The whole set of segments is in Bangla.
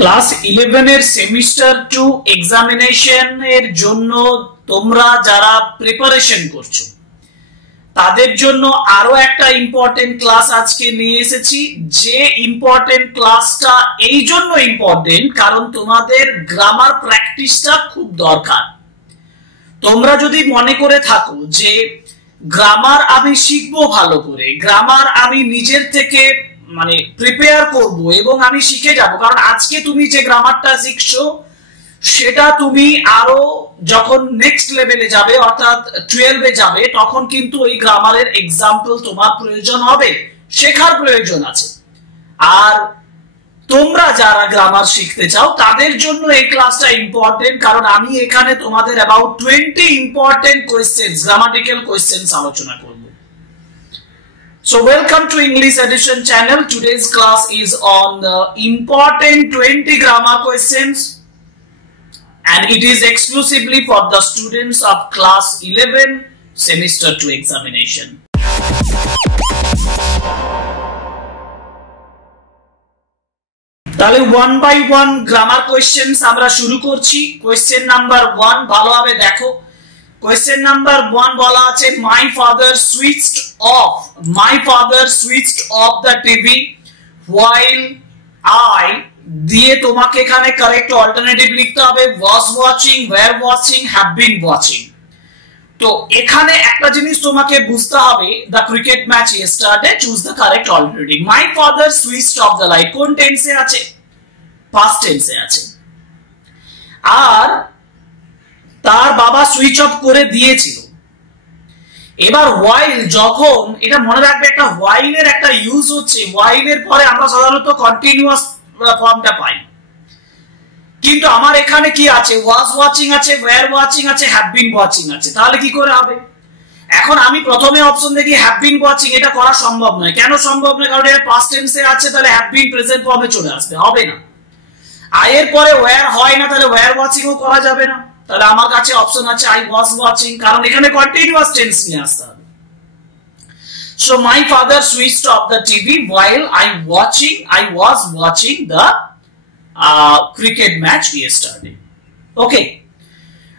ক্লাস 11 এর সেমিস্টার 2 এক্সামিনেশন এর জন্য তোমরা যারা প্রিপারেশন করছো তাদের জন্য আরো একটা ইম্পর্টেন্ট ক্লাস আজকে নিয়ে এসেছি। যে ইম্পর্টেন্ট ক্লাসটা এই জন্য ইম্পর্টেন্ট কারণ তোমাদের গ্রামার প্র্যাকটিসটা খুব দরকার। তোমরা যদি মনে করে থাকো যে গ্রামার আমি শিখবো ভালো করে, গ্রামার আমি নিজের থেকে মানে প্রিপেয়ার করব এবং আমি শিখে যাব, কারণ আজকে তুমি যে গ্রামারটা শিখছো সেটা তুমি আরো যখন নেক্সট লেভেলে যাবে অর্থাৎ 12 এ যাবে তখন কিন্তু এই গ্রামারের এক্সাম্পল তোমার প্রয়োজন হবে, শেখার প্রয়োজন আছে। আর তোমরা যারা গ্রামার শিখতে চাও তাদের জন্য এই ক্লাসটা ইম্পর্টেন্ট, কারণ আমি এখানে তোমাদের about 20 important questions, grammatical questions আলোচনা করব। So welcome to English Edition channel. Today's class is on the important 20 grammar questions and it is exclusively for the students of class 11 semester 2 examination. তাহলে 1 by 1 গ্রামার কোয়েশ্চেন্স আমরা শুরু করছি। কোয়েশ্চেন নাম্বার 1 ভালোভাবে দেখো। কোয়েশ্চেন নাম্বার 1 বলা আছে my father switched off the TV while I দিয়ে তোমাকে এখানে কারেক্ট অল্টারনেটিভ লিখতে হবে was watching, were watching, have been watching। তো এখানে একটা জিনিস তোমাকে বুঝতে হবে, the cricket match yesterday, choose the correct alternative। my father switched off the light কোন টেন্সে আছে? past টেন্সে আছে। আর তার বাবা সুইচ অফ করে দিয়েছিল। এবার while যখন, এটা মনে রাখবে একটা while এর একটা ইউজ হচ্ছে, while এর পরে আমরা সাধারণত কন্টিনিউয়াস ফর্মটা পাই, কিন্তু আমার এখানে কি আছে? was watching আছে, were watching আছে, have been watching আছে। তাহলে কি করে হবে? এখন আমি প্রথমে অপশন দেখি have been watching, এটা করা সম্ভব নয়। কেন সম্ভব নয়? কারণ এটা পাস্ট টেন্সে আছে, তাহলে have been প্রেজেন্ট ফর্মে চলে আসবে, হবে না। I এর পরে were হয় না, তাহলে were watching ও করা যাবে না। তাহলে আমার কাছে অপশন আছে I was watching, কারণ এখানে কন্টিনিউয়াস টেন্স নিয়ে আসতে হবে। So my father switched off the TV while I was watching the cricket match yesterday. Okay.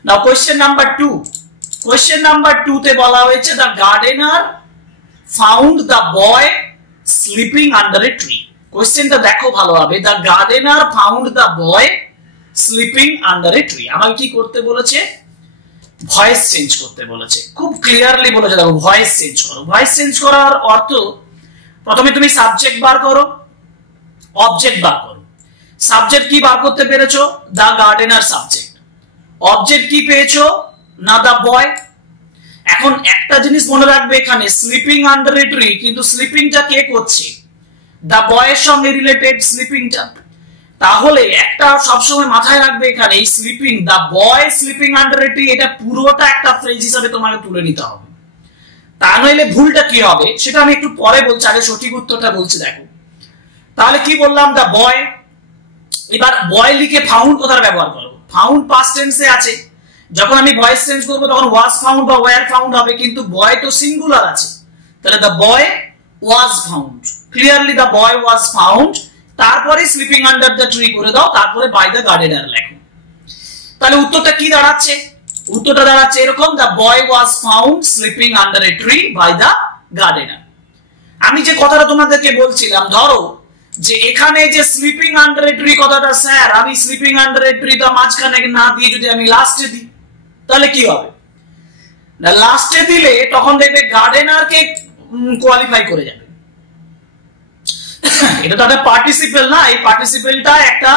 Now question number 2. Question number 2 তে বলা হয়েছে the gardener found the boy sleeping under a tree. কোশ্চেনটা দেখো ভালোভাবে, the gardener found the boy sleeping under a tree. আমাকে কি করতে বলেছে? ভয়েস চেঞ্জ করতে বলেছে। খুব ক্লিয়ারলি বলেছে, দেখো ভয়েস চেঞ্জ করো। ভয়েস চেঞ্জ করার অর্থ, প্রথমে তুমি সাবজেক্ট বার করো, অবজেক্ট বার করো। সাবজেক্ট কি বার করতে পেরেছো? দা গার্ডেনার সাবজেক্ট। অবজেক্ট কি পেয়েছো? না দা বয়। এখন একটা জিনিস মনে রাখবে, এখানে স্লিপিং আন্ডার এ ট্রি, কিন্তু স্লিপিংটা কে করছে? দা বয়ের সঙ্গে রিলেটেড স্লিপিংটা। তাহলে একটা সবসময় মাথায় রাখবে, এখানে এই sleeping, the boy sleeping under a tree, এটা পুরোটা একটা ফ্রেজ হিসেবে তোমাকে তুলে নিতে হবে। তা নইলে ভুলটা কি হবে সেটা আমি একটু পরে বলছি, আগে সঠিক উত্তরটা বলছি দেখো। তাহলে কি বললাম? দা বয়। এবার বয় লিখে ফাউন্ড কথাটা ব্যবহার করো। ফাউন্ড পাস্ট টেন্সে আছে, যখন আমি ভয়েস চেঞ্জ করবো তখন ওয়াজ ফাউন্ড বা ওয়্যার ফাউন্ড হবে, কিন্তু বয় তো সিঙ্গুলার আছে, তাহলে the boy was found. Clearly the boy was found, তারপরে স্লিপিং আন্ডার দ্য ট্রি করে দাও, তারপরে বাই দ্য গার্ডেনার লেখো। তাহলে উত্তরটা কি দাঁড়াচ্ছে? উত্তরটা দাঁড়াচ্ছে এরকম, the boy was found sleeping under a tree by the gardener. আমি যে কথাটা তোমাদেরকে বলছিলাম, ধরো যে এখানে যে স্লিপিং আন্ডার এ ট্রি কথাটা, স্যার আমি স্লিপিং আন্ডার এ ট্রি টা মাঝখানে না দিয়ে যদি আমি লাস্টে দিই তাহলে কি হবে? না লাস্টে দিলে তখন দেখবে গার্ডেনারকে কোয়ালিফাই করে যাবে। এটা তো একটা পার্টিসিপেল না, এই পার্টিসিপেলটা একটা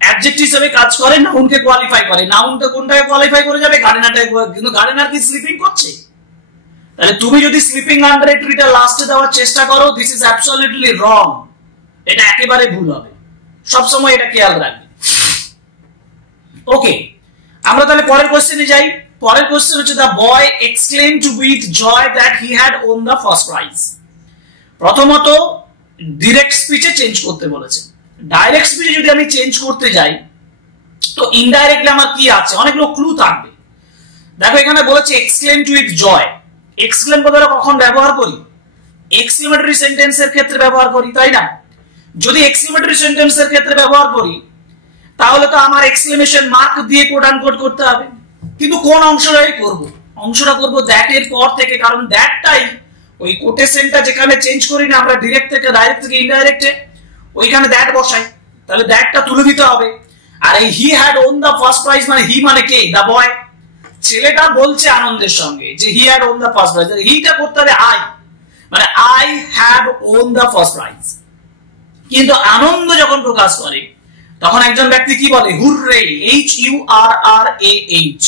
অ্যাডজেক্টিভ হিসেবে কাজ করে, নাউনকে কোয়ালিফাই করে। নাউনটা কোনটাকে কোয়ালিফাই করে যাবে? গার্ডেনারটাকে। কিন্তু গার্ডেনার কি স্লিপিং করছে? তাহলে তুমি যদি স্লিপিং আন্ডার এ ট্রিটা লাস্টে দেওয়ার চেষ্টা করো, দিস ইজ অ্যাবসলিউটলি রং, এটা একেবারে ভুল হবে। সব সময় এটা খেয়াল রাখবে। ওকে, আমরা তাহলে পরের কোশ্চেনে যাই। পরের কোশ্চেন হচ্ছে the boy exclaimed with joy that he had won the first prize. প্রথমত ডিরেক্ট স্পিচে চেঞ্জ করতে বলেছে। ডাইরেক্ট স্পিচে যদি আমি চেঞ্জ করতে যাই তো ইনডাইরেক্টলি আমার কি আছে? অনেকগুলো ক্লু থাকবে। দেখো এখানে বলেছে এক্সক্লেমড উইথ জয়। এক্সক্লেম কথাটা কখন ব্যবহার করি? এক্সক্লেমেটরি সেন্টেন্সের ক্ষেত্রে ব্যবহার করি, তাই না? যদি এক্সক্লেমেটরি সেন্টেন্সের ক্ষেত্রে ব্যবহার করি তাহলে তো আমার এক্সক্লেমেশন মার্ক দিয়ে কোট আনকোট করতে হবে, কিন্তু কোন অংশটাই করব, অংশটা করব দ্যাট এর পর থেকে, কারণ দ্যাটটাই ওই কোটেশনটা যেখানে চেঞ্জ করি না আমরা ডাইরেক্ট থেকে ইনডাইরেক্টে, ওইখানে দ্যাট বসাই, তাহলে দ্যাটটা তুলে দিতে হবে। আর এই হি had won the first prize মানে হি মানে কে, দা বয়, ছেলেটা বলছে আনন্দের সঙ্গে যে he had won the first prize, হিটা করতে হবে আই, মানে I had won the first prize. কিন্তু আনন্দ যখন প্রকাশ করে তখন একজন ব্যক্তি কি বলে, হুররে, HURRAH।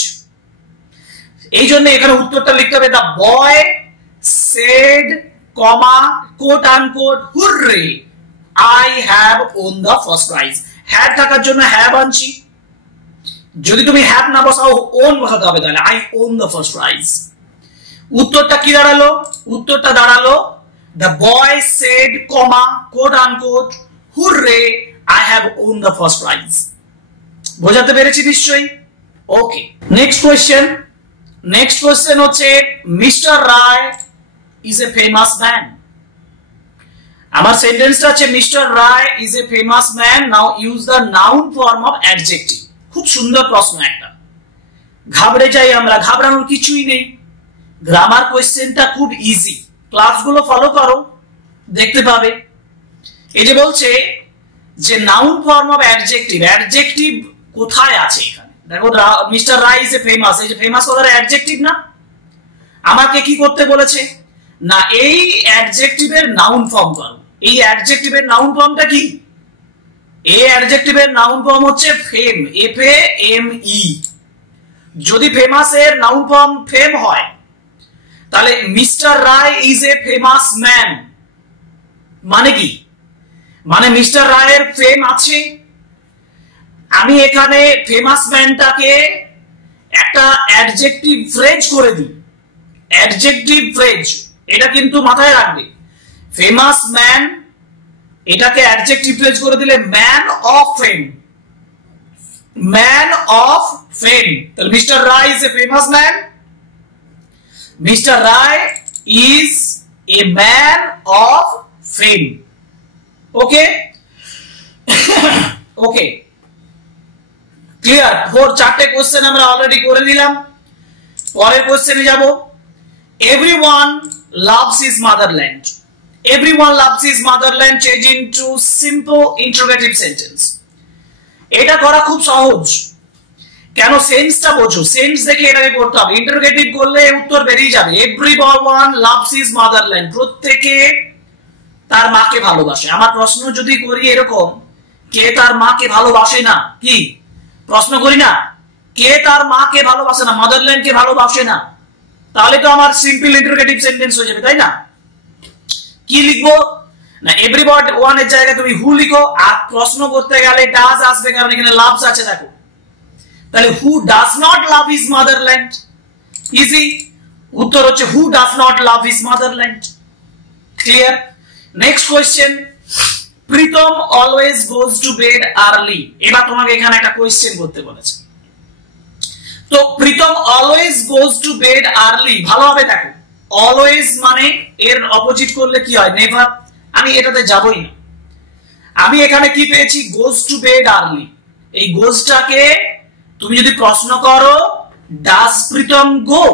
এই জন্য এখানে উত্তরটা লিখতে হবে the boy said comma quote unquote hurray I have won the first prize. Have থাকার জন্য হ্যাভ আনছি, যদি তুমি হ্যাভ না বসাও ওন বসাতে হবে, তাহলে I won the first prize. উত্তরটা কি দাঁড়ালো, উত্তরটা দাঁড়ালো the boy said comma quote unquote hurray I have won the first prize. বোঝাতে পেরেছি নিশ্চয়ই? Okay, next question. Next question হচ্ছে Mr Roy is a famous man. আমার সেন্টেন্সটা আছে Mr Roy is a famous man, now use the noun form of adjective. খুব সুন্দর প্রশ্ন একটা, ঘাবড়ে যাই আমরা, ঘাবড়ানোর কিছুই নেই, গ্রামার কোয়েশ্চেনটা খুব ইজি, ক্লাসগুলো ফলো করো দেখতে পাবে। এই যে বলছে যে noun form of adjective, adjective কোথায় আছে এখানে, দেখো Mr Roy is a famous, এই যে ফেমাস কথাটা অ্যাডজেক্টিভ না, আমাকে কি করতে বলেছে না এই অ্যাডজেক্টিভের নাউন ফর্ম করো। এই অ্যাডজেক্টিভের নাউন ফর্মটা কি, এই অ্যাডজেক্টিভের নাউন ফর্ম হচ্ছে ফেম, FAME। যদি ফেমাস এর নাউন ফর্ম ফেম হয় তাহলে mister Roy is a famous man মানে কি, মানে মিস্টার রায়ের ফেম আছে। আমি এখানে ফেমাস ম্যানটাকে একটা অ্যাডজেক্টিভ ফ্রেজ করে দিই, অ্যাডজেক্টিভ ফ্রেজ, এটা কিন্তু মাথায় রাখবে। ফেমাস ম্যান এটাকে অ্যাডজেক্টিভ ফ্রেজ করে দিলে man of fame, man of fame. তাহলে mister Roy is a famous man, mister Roy is a man of fame. Okay okay, clear? চারটে কোশ্চেন আমরা অলরেডি করে নিলাম। পরের কোশ্চেনে যাব। Everyone loves his motherland. Everyone loves his motherland change into simple interrogative sentence. এটা করা খুব সহজ, কেন সেন্সটা বোঝো, সেন্স দেখে এটাকে করতে হবে। ইন্টারোগেটিভ করলে উত্তর বেরিয়ে যাবে। এভরিওয়ান লাভস হিজ মাদারল্যান্ড, প্রত্যেকে তার মাকে ভালোবাসে। আমার প্রশ্ন যদি করি এরকম, কে তার মাকে ভালোবাসে না, কি প্রশ্ন করি না, কে তার মাকে ভালোবাসে না, মাদারল্যান্ড কে ভালোবাসে না, তাহলে তো আমার সিম্পল ইন্টারোগেটিভ সেন্টেন্স হয়ে যাবে, তাই না? কি লিখবো না, এভরিওয়ান এর জায়গায় তুমি হু লিখো, আর প্রশ্ন করতে গেলে ডাজ আসবে, কারণ এখানে লাভস আছে দেখো। তাহলে who does not love his motherland, easy উত্তর হচ্ছে who does not love his motherland. Clear? Next question, Pritam always goes to bed early. এবার তোমাকে এখানে একটা কোয়েশ্চেন করতে বলেছে। তো Pritam always goes to bed early, ভালোভাবে দেখো, অলওয়েজ মানে এর অপোজিট করলে কি হয়, নেভার। আমি এটাতে যাবই না। আমি এখানে কি পেয়েছি, গোজ টু বেড আর্লি। এই গোজটাকে তুমি যদি প্রশ্ন করো ডাজ প্রীতম গো,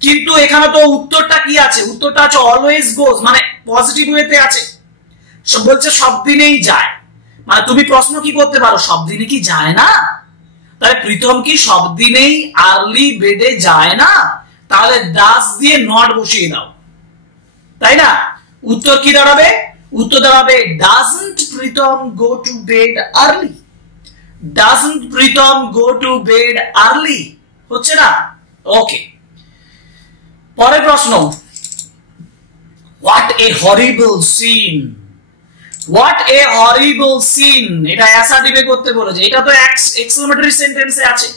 কিন্তু এখানে তো উত্তরটা কি আছে, উত্তরটা আছে অলওয়েজ গোজ, মানে পজিটিভ ওয়েতে আছে, বলছে সব দিনেই যায়। মানে তুমি প্রশ্ন কি করতে পারো, সব দিনে কি যায় না, তাহলে প্রীতম কি সব দিনেই আর্লি বেডে যায় না, তাহলে ডাজ দিয়ে নট বসিয়ে দাও, তাই না? উত্তর কি দাঁড়াবে, উত্তর দাঁড়াবে doesn't Pritam go to bed early, doesn't Pritam go to bed early, হচ্ছে না? ওকে, পরের প্রশ্ন, what a horrible scene. What a horrible scene, এটা অ্যাসার্টিভে করতে বলেছে। এটা তো এক্সক্লেমেটরি সেন্টেন্সে আছে।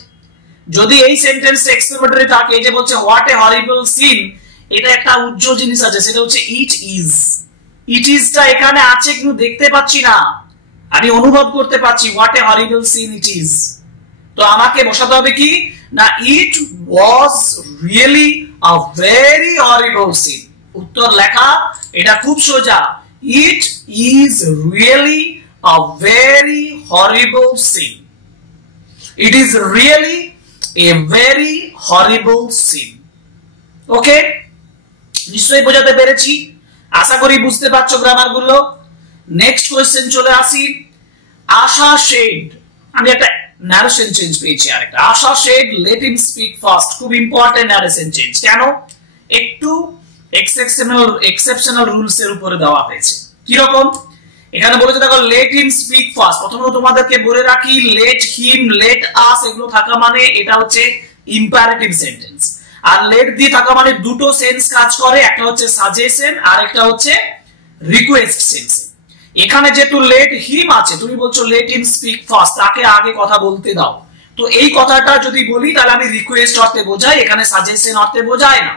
যদি এই সেন্টেন্স এক্সক্লেমেটরি থাকে, এই যে বলছে হোয়াট এ হরিবল সিন, এটা একটা উজ্জ্বল জিনিস আছে, সেটা হচ্ছে ইট ইজ। ইট ইজটা এখানে আছে কিন্তু দেখতে পাচ্ছি না, আমি অনুভব করতে পাচ্ছি what a horrible scene it is. তো আমাকে বসাতে হবে কি না, it was really a very horrible scene. উত্তর লেখা এটা খুব সোজা, it is really a very horrible scene. It is really a very horrible sin. Okay, নিশ্চয়ই বোঝাতে পেরেছি, আশা করি বুঝতে পারছো গ্রামার গুলো। নেক্সট কোশ্চেন চলে আসি। আশা শেড, আমি একটা ন্যারেশন চেঞ্জ পেয়েছি আরেকটা। Asha said let him speak first, খুব ইম্পর্টেন্ট ন্যারেশন চেঞ্জ। কেন? একটু এক্সেপশনাল রুলস এর উপরে দেওয়া হয়েছে। কি রকম? এখানে বলেছে দেখো লেট হিম স্পিক ফার্স্ট। প্রথমে তোমাদেরকে বলে রাখি লেট হিম, লেট আস এগুলো থাকা মানে এটা হচ্ছে ইম্পারেটিভ সেন্টেন্স। আর লেট দিয়ে থাকা মানে দুটো সেন্স কাজ করে, একটা হচ্ছে সাজেশন আর একটা হচ্ছে রিকোয়েস্ট সেন্স। এখানে যেহেতু লেট হিম আছে, তুমি বলছো লেট হিম স্পিক ফার্স্ট, তাকে আগে কথা বলতে দাও। তো এই কথাটা যদি বলি তাহলে আমি রিকোয়েস্ট অর্থে বোঝাই, এখানে সাজেশন অর্থে বোঝায় না।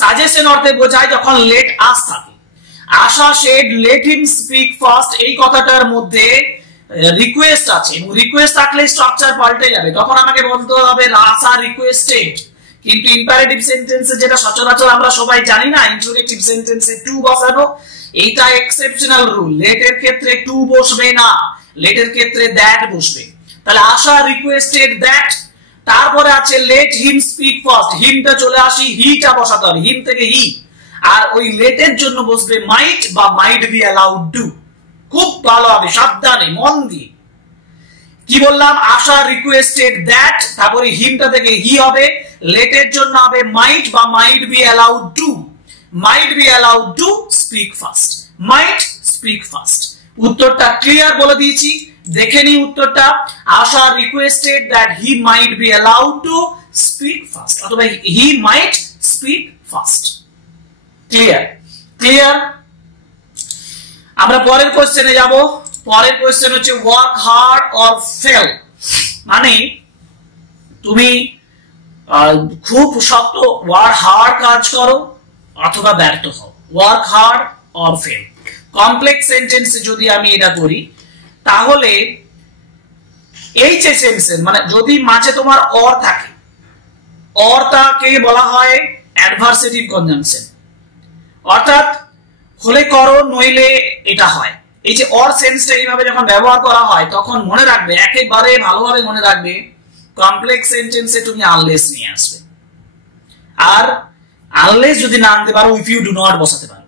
সাজেশন অর্থে বোঝায় যখন লেট আস থাকে। Asha said let him speak first, এই কথাটার মধ্যে রিকোয়েস্ট আছে, এবং রিকোয়েস্ট থাকলে স্ট্রাকচার পাল্টে যাবে, তখন আমাকে বলতে হবে আশা রিকোয়েস্টেড। কিন্তু ইম্পারেটিভ সেন্টেন্সে যেটা সচরাচর আমরা সবাই জানি না, ইন্টারোগেটিভ সেন্টেন্সে টু বসানো, এইটা এক্সেপশনাল রুল। লেট এর ক্ষেত্রে টু বসবে না, লেট এর ক্ষেত্রে দ্যাট বসবে। তাহলে আশা রিকোয়েস্টেড দ্যাট, তারপরে আছে লেট হিম স্পিক ফার্স্ট, হিমটা চলে আসি, হিটা বসাতে হবে, হিম থেকে হি। আর ওই লেটের জন্য বসবে মাইট বা মাইট বি অ্যালাউড টু। খুব ভালো হবে, সাবধানে মন দিয়ে। কি বললাম? আশা রিকোয়েস্টেড দ্যাট, তারপরে হিমটা থেকে হি হবে, লেটের জন্য হবে মাইট বা might be allowed to. Might be allowed to speak first, might speak first. উত্তরটা ক্লিয়ার বলে দিয়েছি, দেখে নি উত্তরটা। Asha requested that he might be allowed to speak first, অথবা he might speak first. Clear? Clear. আমরা পরের কোশ্চেনে যাব। পরের কোশ্চেন হচ্ছে ওয়ার্ক হার্ড অর ফেল, মানে তুমি খুব শক্ত ওয়ার্ক হার্ড কাজ করো অথবা ব্যর্থ হও। Work hard or fail. Complex সেন্টেন্সে যদি আমি এটা করি তাহলে এই যে সেন্টেন্স, মানে যদি মাঝে তোমার অর থাকে, অরটাকে বলা হয় অ্যাডভার্সেটিভ কনজাংশন, অর্থাৎ হলে করো নইলে এটা হয়। এই যে অর সেন্সটা এইভাবে যখন ব্যবহার করা হয় তখন মনে রাখবে, একেবারে ভালোভাবে মনে রাখবে, কমপ্লেক্স সেন্টেন্সে তুমি আনলেস নিয়ে আসবে। আর আনলেস যদি না আনতে পারো ইফ ইউ ডু নট বসাতে পারো।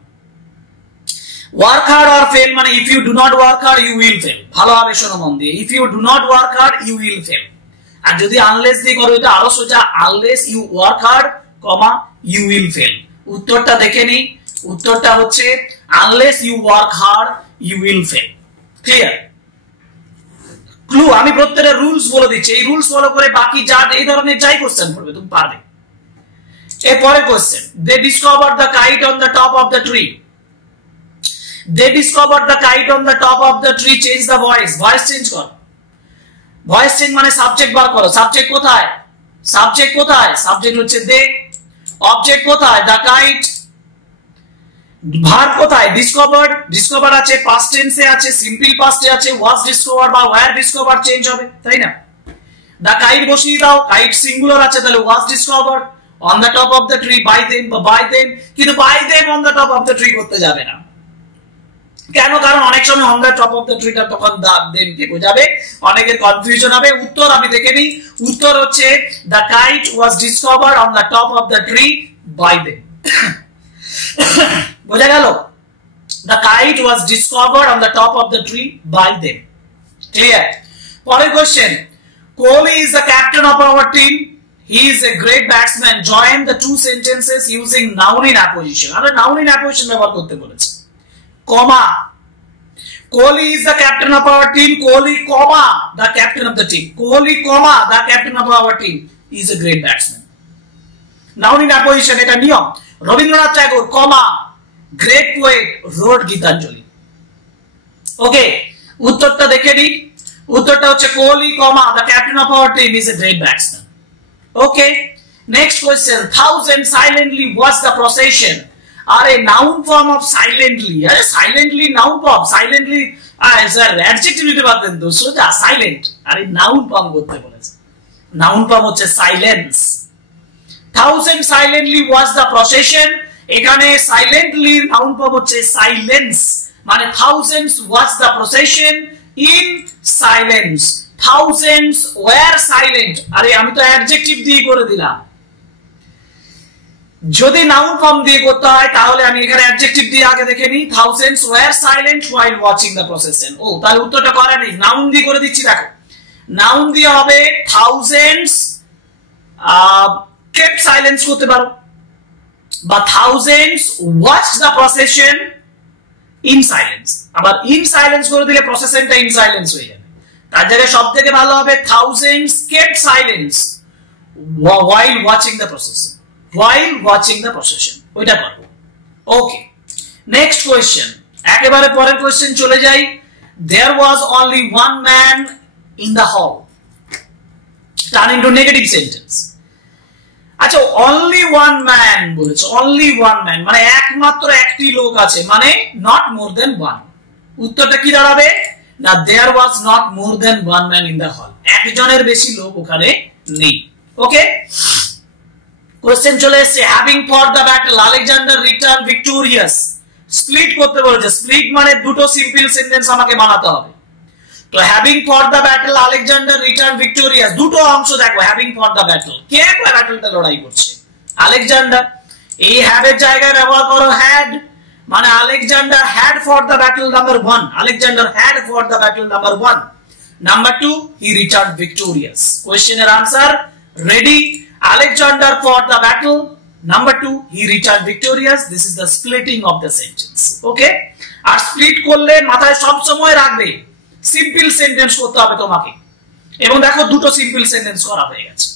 ওয়ার্ক হার্ড অর ফেল মানে if you do not work hard you will fail. ভালোভাবে শোনো মন দিয়ে, if you do not work hard you will fail. আর যদি আনলেস দিয়ে করো এটা আরো সোজা, unless you work hard comma you will fail. উত্তরটা দেখে নি, উত্তরটা হচ্ছে unless you work hard you will fail. Clear? ক্লু, আমি প্রত্যেকটা রুলস বলে দিচ্ছি, এই রুলস ফলো করে বাকি যা এই ধরনের যাই কোশ্চেন পড়বে তুমি পারবে। এরপরে question, they discover the kite on the top of the tree. They discover the kite on the top of the tree, change the voice. Voice change করো। ভয়েস চেঞ্জ মানে সাবজেক্ট বার করো। সাবজেক্ট কোথায়? সাবজেক্ট কোথায়? সাবজেক্ট হচ্ছে দে। অবজেক্ট কোথায়? The kite. ভার্ব কোথায়? ডিসকভার্ড। ডিসকভার আছে পাস্ট টেন্সে আছে, সিম্পল পাস্টে আছে, ওয়াজ ডিসকভার্ড বা ওয়্যার ডিসকভার্ড চেঞ্জ হবে, তাই না? দা কাইট বসিয়ে দাও, কাইট সিঙ্গুলার আছে তাহলে was discovered on the top of the tree by them বা বাই দেম। কিন্তু by them on the top of the tree করতে যাবে না। কেন? কারণ অনেক সময় on the top of the ট্রিটা তখন দা দেম কে বোঝাবে, অনেকের কনফিউশন হবে। উত্তর আমি দেখে নিই, উত্তর হচ্ছে the kite was discovered on the top of the tree by them. বোঝা গেল? The kite was discovered on the top of the tree by them. Clear? পরের question, Kohli is the captain of our team. He is a great batsman. Join the two sentences using noun in apposition. আমরা noun in apposition ব্যবহার করতে বলেছে। Comma. Kohli is the captain of our team. Kohli, comma, the captain of the team. Kohli, comma, the captain of our team is a great batsman. Noun in apposition, এটা নিয়ম। Rabindranath Tagore, comma, great poet wrote Gitanjali. Okay, উত্তরটা দেখে নিই। উত্তরটা হচ্ছে Kohli, comma, the captain of our team is a great batsman. Okay, next question, thousand silently watch the procession. আরে নাউন ফর্ম অফ সাইলেন্টলি, আরে silently noun form, silently sir adjective দিতে পারতেন তো, সোজা সাইলেন্ট। আরে নাউন ফর্ম করতে বলেছে, নাউন ফর্ম হচ্ছে silence. Thousand silently watch the procession, এখানে সাইলেন্টলি নাউন ফর্ম হচ্ছে সাইলেন্স, মানে thousands watch the procession in silence. thousands were silent, আরে আমি তো অ্যাডজেক্টিভ দিয়ে করে দিলাম, যদি নাউন ফর্ম দিয়ে করতে হয় তাহলে আমি এখানে অ্যাডজেক্টিভ দিয়ে আগে দেখে নিই, thousands were silent while watching the procession। ও তাহলে উত্তরটা করা নেই, নাউন দিয়ে করে দিচ্ছি। দেখো নাউন দিয়ে হবে thousands kept silence করতে পারো, বা thousands watched the procession in silence। আবার in silence করে দিলে প্রসেশনটা in silence হয়ে যাবে, তার জায়গায় সবথেকে ভালো হবে thousands kept silence while watching the procession, while watching the procession, ওইটা করব। ওকে, নেক্সট কোশ্চেন, একেবারে পরের কোশ্চেন চলে যাই। there was only one man in the hall, turn into negative sentence। আচ্ছা, only one man বলেছে, only one man মানে একমাত্র একটি লোক আছে, মানে not more than one। উত্তরটা কি দাঁড়াবে না, there was not more than one man in the hall, একজনের বেশি লোক ওখানে নেই। ওকে, কোশ্চেন চলে এসেছে, having fought the battle Alexander returned victorious। Split করতে বলেছে, স্প্লিট মানে দুটো সিম্পল সেন্টেন্স আমাকে বানাতে হবে। তো having fought the battle Alexander returned victorious, দুটো অংশ দেখো, having fought the battle, কে ব্যাটলটা লড়াই করছে, আলেকজান্ডার। এই হ্যাভ এর জায়গায় ব্যবহার করো had, মানে Alexander had fought the battle number 1, Alexander had fought the battle number 1। Number 2, he returned victorious। কোশ্চেনের answer ready, Alexander fought the battle, number 2 he returned victorious। this is the splitting of the sentence। Okay, আর স্প্লিট করলে মাথায় সব সময় রাখবে সিম্পল সেন্টেন্স করতে হবে তোমাকে, এবং দেখো দুটো সিম্পল সেন্টেন্স করা হয়ে গেছে।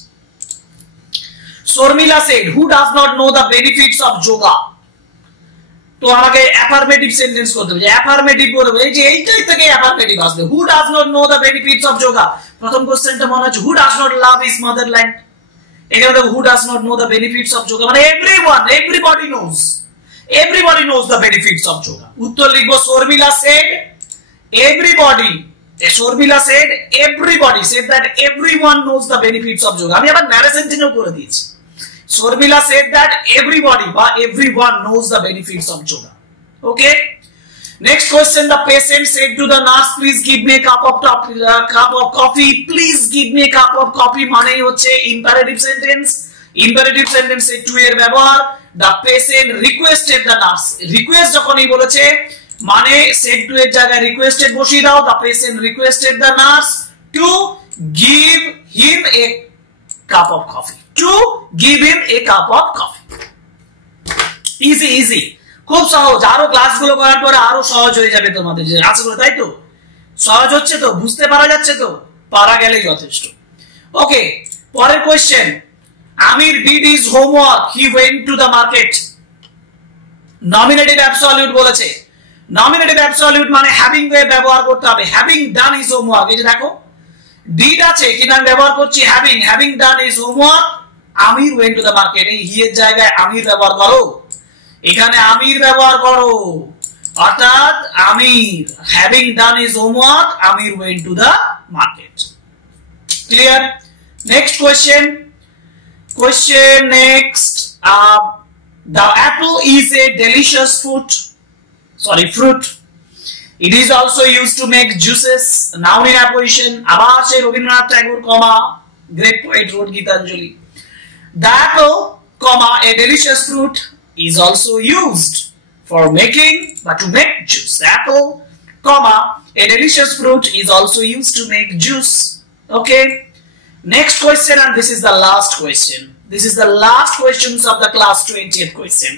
Sharmila said who does not know the benefits of yoga, তো আমাকে অ্যাফার্মেটিভ সেন্টেন্স করতে হবে, যে অ্যাফার্মেটিভ করবে, এই যে এইটাই থেকে অ্যাফার্মেটিভ আসবে। who does not know the benefits of yoga, প্রথম কোশ্চেনটা মনে হচ্ছে who does not love his motherland, এখানে দেখো who does not know the benefits of yoga মানে everyone, everybody knows the benefits of yoga। উত্তর লিখবো Sharmila said everybody, Sharmila said everybody said that everyone knows the benefits of yoga। আমি আবার ন্যারেশন চিহ্ন করে দিয়েছি, শর্মিলা said that everybody বা everyone knows the benefits of yoga। Okay, next question, the patient said to the nurse please give me a cup of coffee, please give me a cup of coffee মানে হচ্ছে imperative sentence, imperative sentence A to এর ব্যবহার। the patient requested the nurse, request যখনই বলেছে মানে said to এর জায়গায় requested বসিয়ে দাও, the patient requested the nurse to give him a cup of coffee, to give him a cup of coffee। easy easy, খুব সহজ, আরো ক্লাসগুলো করার পরে আরো সহজ হয়ে যাবে তোমাদের, যে আশা করি তাই তো, সহজ হচ্ছে তো, বুঝতে পারা যাচ্ছে তো, পারা গেলে যথেষ্ট। ওকে, পরের question, Amir did his homework, he went to the market। Nominative absolute বলেছে, নমিনেটিভ অ্যাবসলিউট মানে হ্যাভিং এর ব্যবহার করতে হবে, হ্যাভিং ডান হিজ হোমওয়ার্ক। এই যে দেখো ডিড আছে কিন্তু আমি ব্যবহার করছি having done his homework, Aamir went to the market, এই হি এর জায়গায় আমির ব্যবহার করো, এখানে আমির ব্যবহার করো, অর্থাৎ Aamir having done his homework, Aamir went to the market. Clear? Next question, next, the apple is a delicious fruit। it is also used to make juices, noun in apposition। আবার সেই রবীন্দ্রনাথ ঠাকুর, great poet wrote Gitanjali। the apple, a delicious fruit is also used for making, but to make juice। the apple, a delicious fruit is also used to make juice। okay, next question, and this is the last question, this is the last questions of the class 20th question।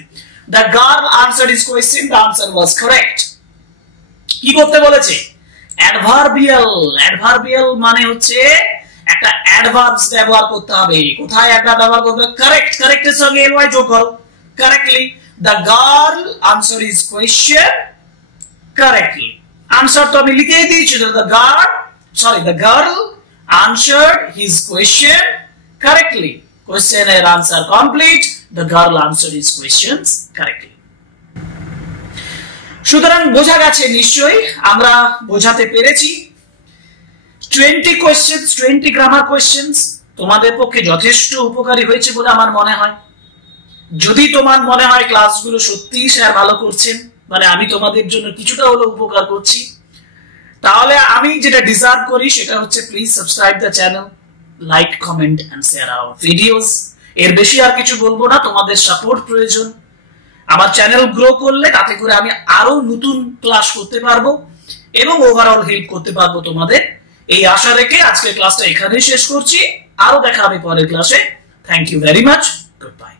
the girl answered his question, the answer was correct। কি করতে বলেছে, অ্যাডভার্বিয়াল মানে হচ্ছে একটা অ্যাডভার্বস ব্যবহার করতে হবে, কোথায় একটা ব্যবহার করবে, কারেক্ট, কারেক্টের সঙ্গে ly যোগ করো, correctly। the girl answered his question correctly। Answer তো আমি লিখেই দিয়েছি, the girl answered his question correctly। কোশ্চেনের answer complete, the girl answered his questions correctly। সুতরাং বোঝা গেছে নিশ্চয়ই, আমরা বোঝাতে পেরেছি। 20 কোশ্চেন্স, 20 গ্রামার কোশ্চেন্স তোমাদের পক্ষে যথেষ্ট উপকারী হয়েছে বলে আমার মনে হয়। যদি তোমার মনে হয় ক্লাসগুলো সত্যিই স্যার ভালো করছেন, মানে আমি তোমাদের জন্য কিছুটা হলেও উপকার করছি, তাহলে আমি যেটা ডিজার্ভ করি সেটা হচ্ছে please subscribe the channel, like, comment and share our videos. এর বেশি আর কিছু বলবো না, তোমাদের সাপোর্ট প্রয়োজন। আমার চ্যানেল গ্রো করলে তাতে করে আমি আরো নতুন ক্লাস করতে পারবো এবং ওভারঅল হেল্প করতে পারবো তোমাদের, এই আশা রেখে আজকের ক্লাসটা এখানেই শেষ করছি। আরো দেখা হবে পরের ক্লাসে। Thank you very much, good by.